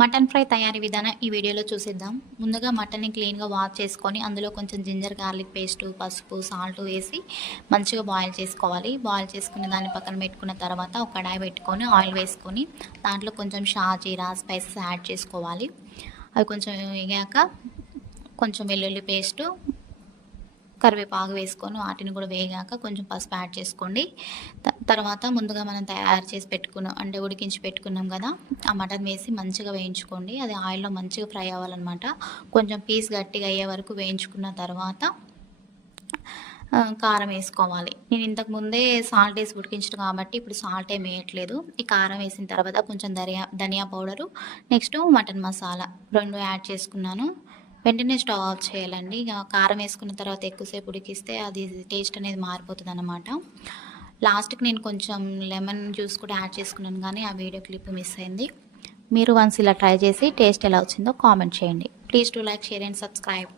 Mutton fry తయారీ విధానం ఈ వీడియోలో చూసేద్దాం. ముందుగా మటన్ని క్లీన్గా వాష్ చేసుకొని అందులో కొంచెం జింజర్ గార్లిక్ పేస్టు, పసుపు, సాల్ట్ వేసి మంచిగా బాయిల్ చేసుకోవాలి. బాయిల్ చేసుకుని దాన్ని పక్కన పెట్టుకున్న తర్వాత ఒక కడాయి పెట్టుకొని ఆయిల్ వేసుకొని దాంట్లో కొంచెం షాజీరా స్పైసెస్ యాడ్ చేసుకోవాలి. అవి కొంచెం వేగాక కొంచెం వెల్లుల్లి పేస్టు, కరివేపాకు వేసుకొని వాటిని కూడా వేగాక కొంచెం పసుపు యాడ్ చేసుకోండి. తర్వాత ముందుగా మనం తయారు చేసి పెట్టుకున్నాం అంటే ఉడికించి పెట్టుకున్నాం కదా, ఆ మటన్ వేసి మంచిగా వేయించుకోండి. అది ఆయిల్లో మంచిగా ఫ్రై అవ్వాలన్నమాట. కొంచెం పీస్ గట్టిగా అయ్యే వరకు వేయించుకున్న తర్వాత కారం వేసుకోవాలి. నేను ఇంతకు ముందే సాల్ట్ వేసి ఉడికించడం కాబట్టి ఇప్పుడు సాల్ట్ ఏమి వేయట్లేదు. ఈ కారం వేసిన తర్వాత కొంచెం ధనియా powder, next mutton masala 2 add చేసుకున్నాను. వెంటనే స్టవ్ ఆఫ్ చేయాలండి. ఇక కారం వేసుకున్న తర్వాత ఎక్కువసేపు ఉడికిస్తే అది టేస్ట్ అనేది మారిపోతుంది అన్నమాట. లాస్ట్కి నేను కొంచెం లెమన్ జ్యూస్ కూడా యాడ్ చేసుకున్నాను, కానీ ఆ వీడియో క్లిప్ మిస్ అయింది. మీరు వన్స్ ఇలా ట్రై చేసి టేస్ట్ ఎలా వచ్చిందో కామెంట్ చేయండి. Please to like, share and subscribe.